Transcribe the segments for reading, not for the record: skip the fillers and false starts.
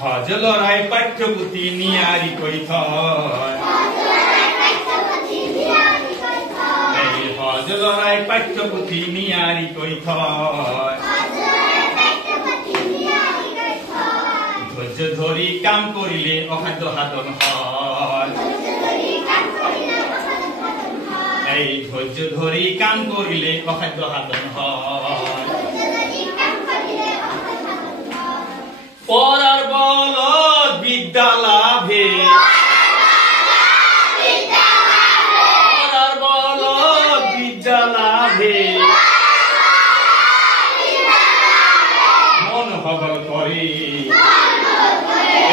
হজলরাই পাঠ্যপুথি নিয়ারি কই থয় এই হজলরাই পাঠ্যপুথি নিয়ারি কই থয় ধৈর্য ধরি কাম করিলে অখাদ্য সাধন হয় এই ধৈর্য ধরি কাম করিলে অখাদ্য সাধন হয় পরার বল বিদ্যা লাভে পরার বল বিদ্যা লাভে মন হবল করে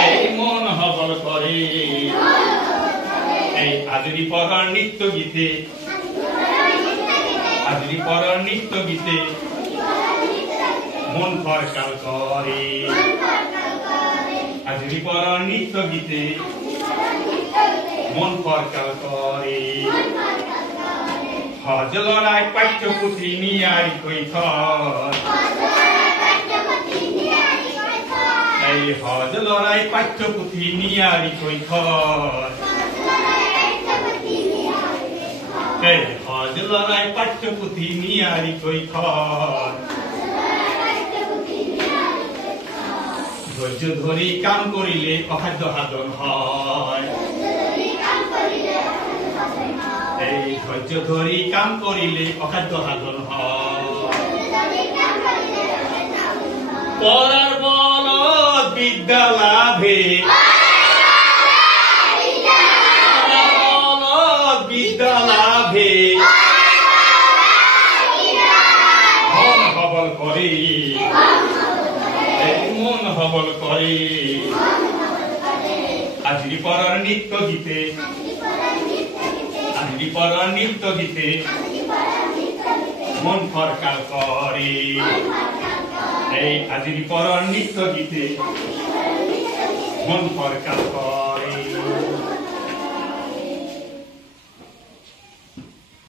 এই মন হবল করে এই আজরি পরার নিত্য গীতে আজরি পরার নিত্য গীতে মন ফরকাল করে আজরি পরার নিত্য গীতে মন ফরকাল করে হজলরাই পাঠ্যপুথি নিয়ারি কই থয় এই হজলরাই পাঠ্যপুথি নিয়ারি কই থয় এই হজলরাই পাঠ্যপুথি নিয়ারি কই থয় ধৈর্য ধরি কাম করিলে অখাদ্য সাধন হয় এই ধৈর্য ধরি কাম করিলে অখাদ্য সাধন হয় পরার বল বিদ্যা লাভে বিদ্যা লাভে মন হবল করে মন হবল করে আজরি পরার নিত্য গীতে আজরি পরার নিত্য গীতে মন ফরকাল করে এই আজরি পরার নিত্য গীতে মন ফরকাল করে।